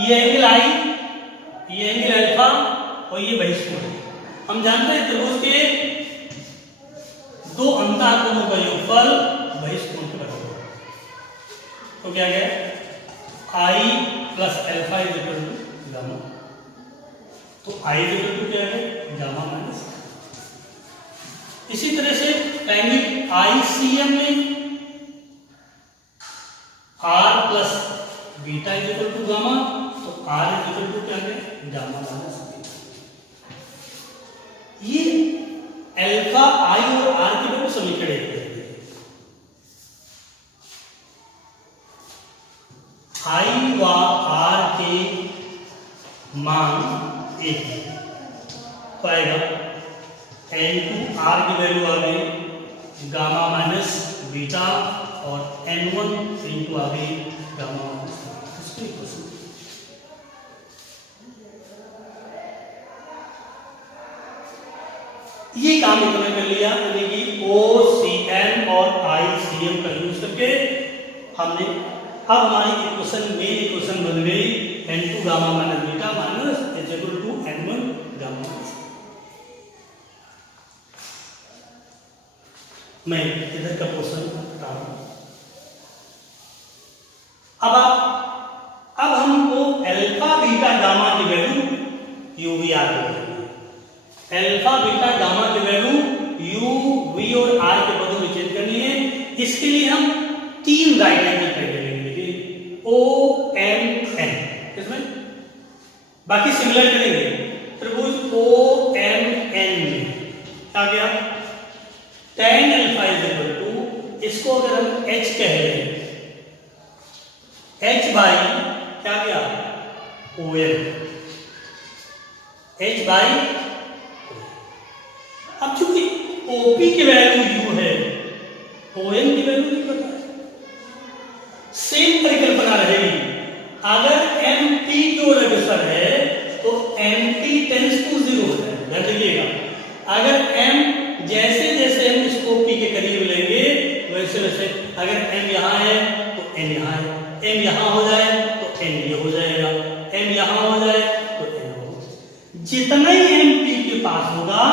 ये एंगल आई, ये एंगल अल्फा और ये बहिष्कोण। हम जानते हैं त्रिभुज के दो अंतःकोणों का योगफल बहिष्कोण के बराबर। तो क्या गया, I plus alpha is equal to gamma. तो आई इज इक्वल टू क्या है, गामा माइनस। इसी तरह से ट्रायंगल आईसीएम में r plus beta is equal to gamma, तो आर इज इक्वल टू क्या है, गामा माइनस बीटा। ये अल्फा आई और आर की वैल्यू समीकरण है। आई व आर के मान एक है, तो आएगा N2 आर की वैल्यू आ गई गामा माइनस बीटा और N1 इंटू आ गई गामा माइनस बीटा। ये काम इतना कर लिया, यानी कि OCN और ICM का यूज करके हमने, अब हमारी इक्वेशन मेन इक्वेशन बन गई N2 gamma minus beta minus is equal to N1 gamma minus. मैं इधर का पोर्शन बता रहा हूं। अब हमको अल्फा बीटा गामा की वैल्यू यू वी आर को लेनी है। अल्फा बीटा गामा की वैल्यू यू वी और आर के पदों में चेंज करनी है। इसके लिए हम तीन राइट एंगल ट्रायंगल लेंगे, ओ एम एन, इसमें बाकी सिमिलर करेंगे। त्रिभुज ओ एम एन में क्या गया, tan alpha is equal to, इसको अगर हम h कह रहे हैं, h बाई क्या गया, ओ एन, h बाई। अब चूंकि OP की वैल्यू u है, ON की वैल्यू नहीं पता है, सेम परिकल्पना रहेगी। अगर MP की ओर अग्रसर है तो MP टेंड्स टू 0 हो जाएगा। ध्यान दीजिएगा, अगर M जैसे जैसे हम इसको P के करीब लेंगे वैसे वैसे, अगर M यहाँ है तो N यहाँ है, M यहाँ हो जाए तो N ये हो जाएगा, M यहाँ हो जाए तो N हो। जितना ही M P के पास होगा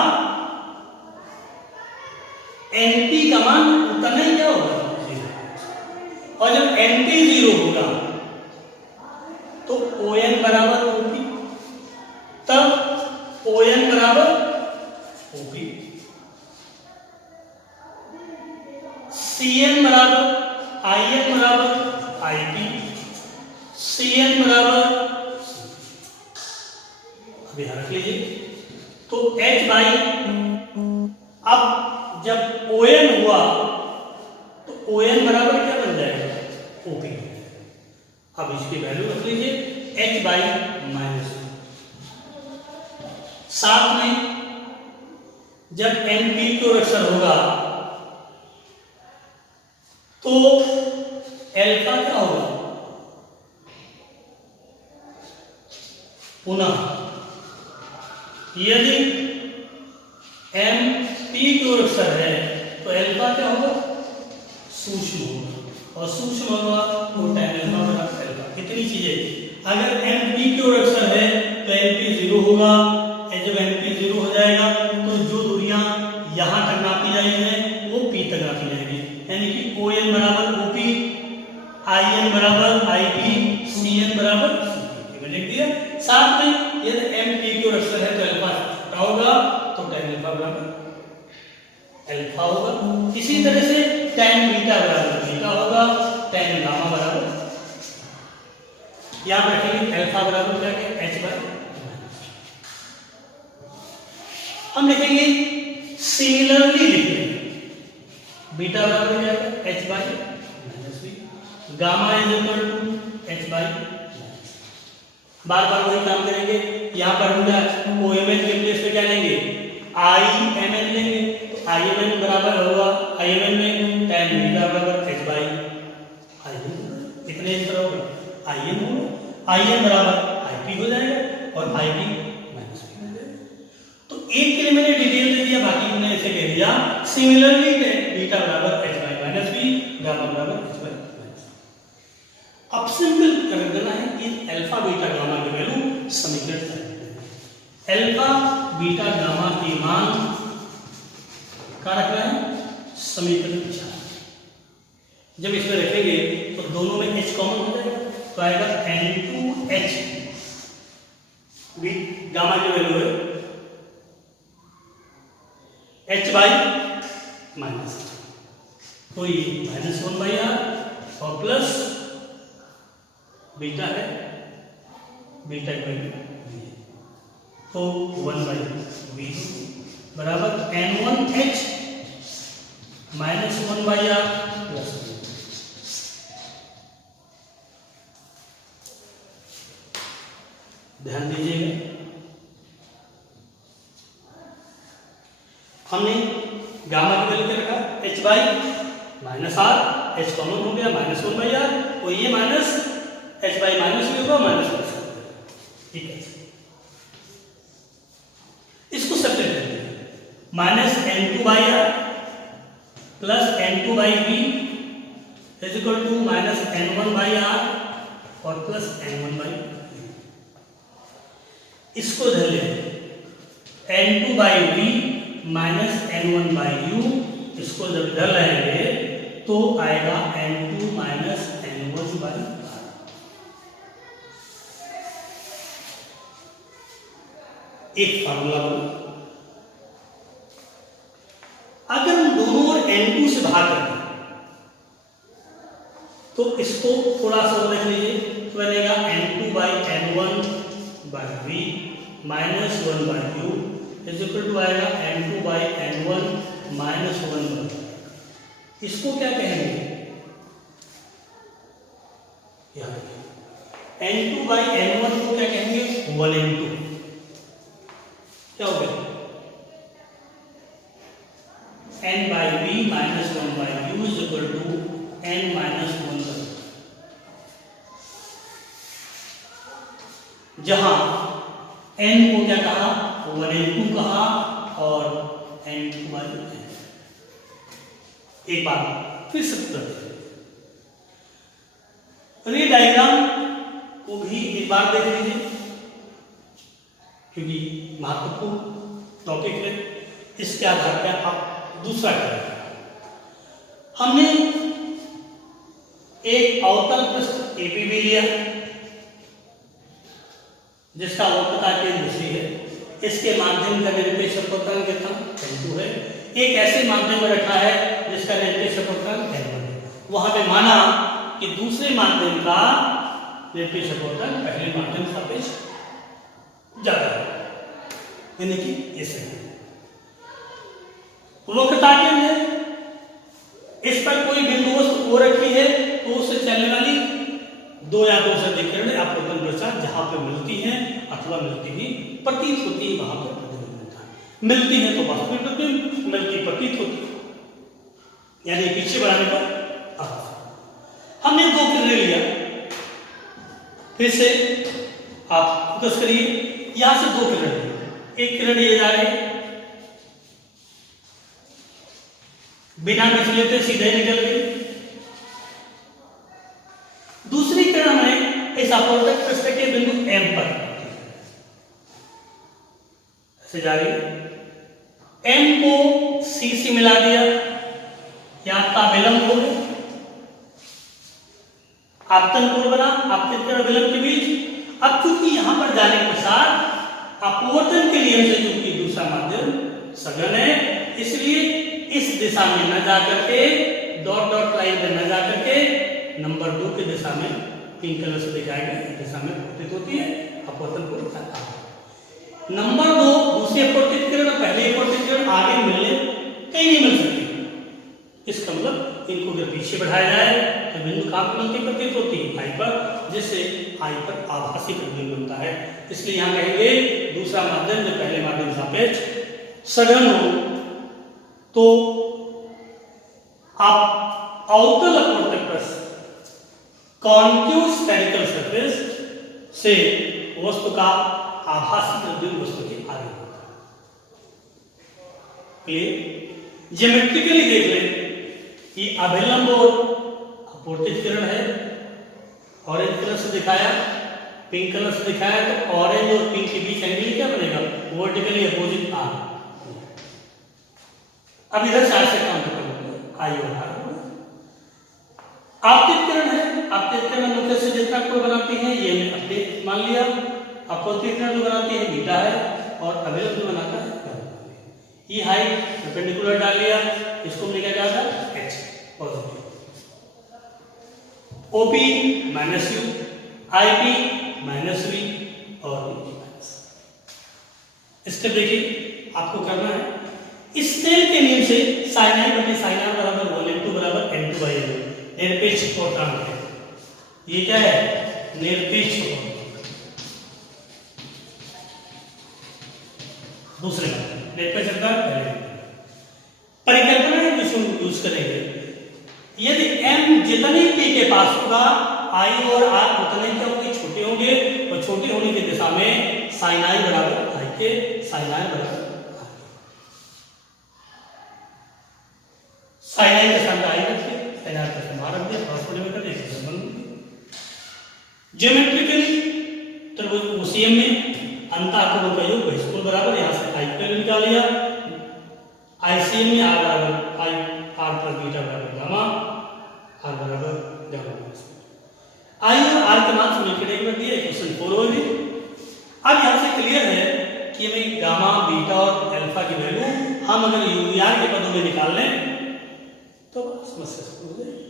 NP का मान उतना ही क्या होगा, 0। और जब NP 0 होगा तो ON बराबर OP, तब ON बराबर OP, CN बराबर IN बराबर IP, CN बराबर, अब यहां रख लीजिए। तो H बाई, अब जब ON हुआ तो ON बराबर क्या बन जाएगा, OP। अब इसकी वैल्यू रख लीजिए H बाई माइनस। साथ में जब NP को अक्सर होगा तो अल्फा क्या होगा, पुनः यदि m p की ओर अक्षर है तो अल्फा क्या होगा, सूक्ष्म होगा, और सूक्ष्म होगा तो tan अल्फा बराबर अल्फा। कितनी चीजें, अगर m p की ओर अक्षर है तो m p 0 होगा, जब m p 0 हो जाएगा तो जो दूरियां यहां तक नापी जाई हैं वो p तक नापी जाएगी, यानी कि ON बराबर OP, IN बराबर IP, CN बराबर CP। मैंने लिख दिया। साथ में यदि m p की ओर अक्षर है तो अल्फा क्या होगा, तो tan अल्फा बराबर अल्फा होगा। इसी तरह से tan बीटा बराबर बीटा होगा, tan गामा बराबर, याद रखेंगे अल्फा बराबर क्या है, h बाय। हम लिखेंगे सिमिलरली लिखेंगे बीटा बराबर क्या है, h by minus B, gamma is equal to h by. बार बार वही काम करेंगे, यहाँ पर हम OMN के प्लेस पे क्या लेंगे, IMN लेंगे, तो IMN बराबर होगा, IMN में tan बीटा बराबर h बाय IN, इतने अंतर होगा, IN होगा, IN बराबर IP हो जाएगा और IP माइनस p हो जाएगा। तो एक के लिए मैंने डिटेल दे दिया, बाकी मैंने ऐसे कह दिया सिमिलरली बीटा बराबर h by minus b, gamma बराबर h बाय माइनस। अब सिंपल कर देना है कि अल्फा बीटा गामा की वैल्यू समीकरण अल्फा बीटा गामा की मान क्या रखना है, समीकरण 4। जब इसमें रखेंगे तो दोनों में h कॉमन हो जाएगा, तो आएगा n2h, गामा की वैल्यू है h बाई माइनस, तो ये -1/r और प्लस बीटा है, बीटा की वैल्यू तो 1/v बराबर n1h -1/r प्लस। ध्यान दीजिएगा, हमने गामा की वैल्यू क्या रखा, h by minus r, h common हो गया -1/r, और ये माइनस h बाई माइनस भी होगा, माइनस प्लस, ठीक है। इसको सेपरेट करेंगे, -n2/r plus n2/v is equal to -n1/r और प्लस n1/v। इसको धर लें n2/v माइनस n1/u, इसको जब धर लेंगे तो आएगा n2 माइनस n1/r। एक फार्मूला बना, अगर हम दोनों ओर n2 से भाग करें तो इसको थोड़ा सा और देख लीजिए, तो बनेगा n2/n1/v minus 1/u is equal to आएगा n2/n1 माइनस 1/v। इसको क्या कहेंगे, n2/n1 को क्या कहेंगे, 1n2, क्या हो गया n/v minus 1/u is equal to n minus 1/v, जहां n को क्या कहा, 1n2 कहा और n2/n। एक बात फिर से कर रे डायग्राम को भी एक बार देख लीजिए, क्योंकि महत्वपूर्ण टॉपिक है, इसके आधार पर आप दूसरा करें। हमने एक अवतल पृष्ठ एपीबी लिया जिसका वक्रता केंद्र C है, इसके माध्यम का निरपेक्ष अपवर्तन कितना, n2 है। एक ऐसे माध्यम में रखा है जिसका निरपेक्ष अपवर्तन n1 है। वहां पे माना कि दूसरे माध्यम का निरपेक्ष अपवर्तन पहले माध्यम सापेक्ष ज्यादा है, यानी कि ये सही है। वक्रता केंद्र इस पर कोई बिंदु वस्तु रखी है तो उससे चलने वाली दो या दो से अधिक किरणें अपवर्तन प्रसार जहां पे मिलती हैं अथवा मिलती ही प्रतीत होती है, वहां पर प्रतिबिंब मिलता है। मिलती है तो वास्तविक प्रतिबिंब, मिलती प्रतीत होती है, यानी पीछे बढ़ाने पर हमने दो किरणें लिया, फिर से आप फोकस करिए, यहां से दो किरण, एक किरण ये जा रही है, बिना विचलित सीधे निकल गई, दूसरी किरण हमें इस अपवर्तक पृष्ठ के बिंदु M पर ऐसे जा रही है, M को C से मिला दिया, यहां का विलंब हो गया, आपतन कोण बना आपतित और विलंब के बीच। अब चूंकि यहां पर जाने के साथ अपवर्तन के नियम से चूंकि दूसरा माध्यम सघन है, इसलिए इस दिशा में न जाकर के डॉट डॉट लाइन पर न जाकर के नंबर 2 की दिशा में पिंक कलर से दिखाई गई दिशा में अपवर्तित होती है, अपवर्तन कोण कहता है। नंबर 2 दूसरी अपवर्तित किरण और पहली अपवर्तित किरण आगे मिलने कहीं नहीं मिल सकती, इसका मतलब इनको अगर पीछे बढ़ाया जाए तो बिंदु कहां पर मिलती प्रतीत होती है, आई पर, जिससे आई पर आभासी प्रतिबिंब बनता है। इसलिए यहां कहेंगे दूसरा माध्यम जब पहले माध्यम सापेक्ष सघन हो तो आप अवतल अपवर्तक पृष्ठ कॉन्केव स्फेरिकल सरफेस से वस्तु का आभासी प्रतिबिंब वस्तु के आगे होता है। ज्योमेट्रिकली देख ले, ये अभिलंब और अपवर्तित किरण है, ऑरेंज कलर से दिखाया, पिंक कलर से दिखाया, तो ऑरेंज और पिंक के बीच एंगल क्या बनेगा, वर्टिकली अपोजिट आर। अब इधर साइड से काम करना आई और आर। आपतित किरण है, आपतित किरण मुख्य से जितना कोण बनाती है ये हमने अपने मान लिया, अपवर्तित किरण जो बनाती है बीटा है और अभिलंब जो बनाता है ये हाइट परपेंडिकुलर डाल लिया, इसको हमने क्या कहा था h positive, OP minus U, IP minus V और माइनस। स्टेप देखिए आपको करना है स्नेल के नियम से sin i बटे sin r बराबर 1n2 बराबर n2 बाई n, निरपेक्ष पूर्णांक है, ये क्या है निरपेक्ष पूर्णांक। दूसरे निरपेक्ष परिकल्पना है जिसको यूज करेंगे, यदि m जितने p के पास होगा i और r उतने क्या होंगे छोटे होंगे, और छोटे होने की दिशा में sin i बराबर i के sin i बराबर sin i का स्थान i रखिए, sin r का स्थान r रख दिया, क्रॉस में कर एक संबंध। ज्योमेट्रिकली त्रिभुज OCM में अंतःकोण का योग बहिष्कोण बराबर, यहां से i पर निकाल लिया, ICM में r बराबर i r प्लस बीटा बराबर गामा, r बराबर गामा प्लस i और r के मान से मिलकर एक कर दिया, इक्वेशन 4 हो गई। अब यहां से क्लियर है कि हमें गामा बीटा और अल्फा की वैल्यू हम अगर यूआर के पदों में निकाल लें तो समस्या हो जाएगी।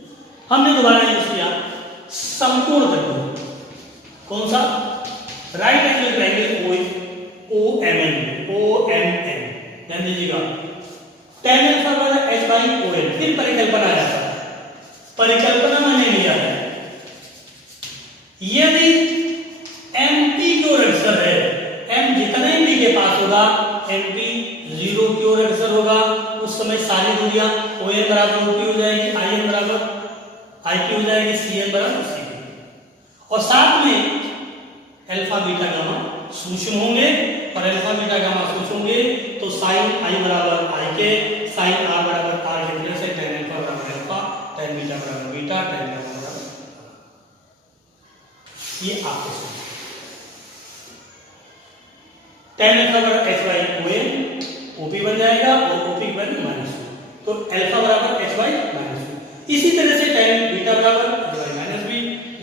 हमने दोबारा यूज किया समकोण त्रिभुज, कौन सा राइट एंगल ट्रायंगल OMN, ध्यान दीजिएगा, tan अल्फा बराबर h बाई OL। फिर परिकल्पना आया था, परिकल्पना मैंने लिया है यदि MP की ओर अग्रसर है, M जितने p के पास होगा MP 0 की ओर अग्रसर होगा, उस समय सारी दूरियां OL बराबर OP हो जाएगी, IN बराबर IP हो जाएगी, CN बराबर CP, और साथ में अल्फा बीटा गामा सूक्ष्म होंगे, और अल्फा बीटा गामा सूक्ष्म होंगे तो sin i बराबर i के, sin r बराबर r के इंटीग्रल से tan अल्फा बराबर अल्फा, tan बीटा बराबर बीटा, tan गामा बराबर, ये आपके tan अल्फा बराबर h बाई ON, OP बन जाएगा और OP की वैल्यू माइनस, तो अल्फा बराबर h बाई माइनस। इसी तरह से tan बीटा बराबर h by minus b,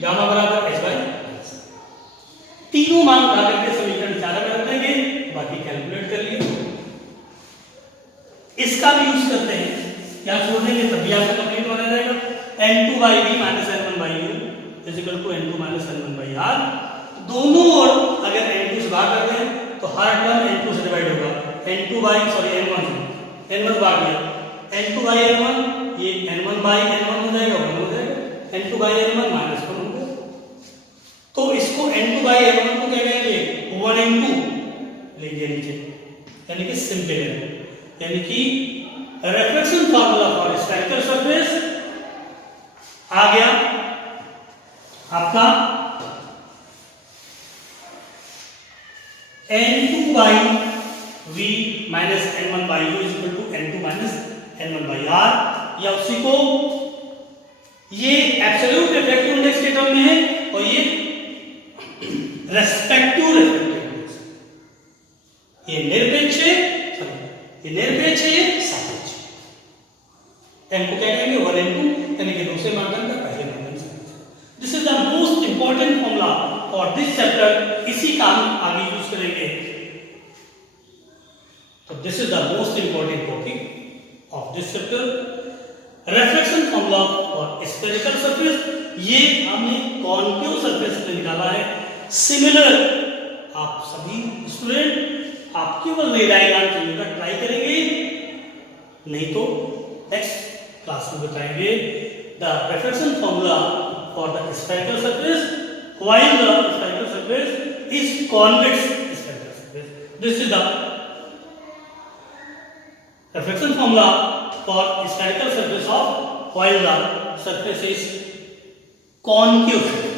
gamma बराबर h बाई, तीनों मान उठा करके समीकरण 4 में रख देंगे, बाकी कैलकुलेट कर लिए। इसका भी यूज करते हैं, क्या छोड़ देंगे तब भी आपका कंप्लीट हो जाएगा, n2 by b minus n1 by u is equal to n2 minus n1 by r। दोनों ओर अगर n2 से भाग कर दें तो हर टर्म n2 से डिवाइड होगा, n2 बाई n1 से n1 भाग गया, n2 बाई n1 ये n1 बाई n1 हो जाएगा, 1 हो जाएगा, n2 बाई n1 माइनस 1 हो गया, तो इसको n2 बाई n1 को क्या कहेंगे 1n2 लीजिए नीचे, यानी कि सिंपल है, यानी कि reflection formula for spherical surface आ गया आपका by v minus n1 by u is equal to n2 minus n1 by r, या उसी को ये एब्सोल्यूट रिफ्रैक्टिव इंडेक्स के टर्म में है और ये रेस्पेक्टिव रिफ्रैक्टिव इंडेक्स, ये निरपेक्ष है, ये सापेक्ष। n को क्या कहेंगे 1n2 यानी कि दूसरे मापदंड का पहले मापदंड से। This is the most important formula for this chapter, इसी का हम आगे यूज करेंगे। तो this is the most important topic of this chapter, reflection formula और स्फेरिकल सरफेस। ये हमने कॉन्केव सरफेस पे निकाला है। सिमिलर आप सभी स्टूडेंट आप केवल रेडायग्राम चुनने का ट्राई करेंगे, नहीं तो नेक्स्ट क्लास में बताएंगे the reflection formula for the spherical surface while the spherical surface is convex spherical surface. This is the reflection formula for spherical surface of while the surface is concave.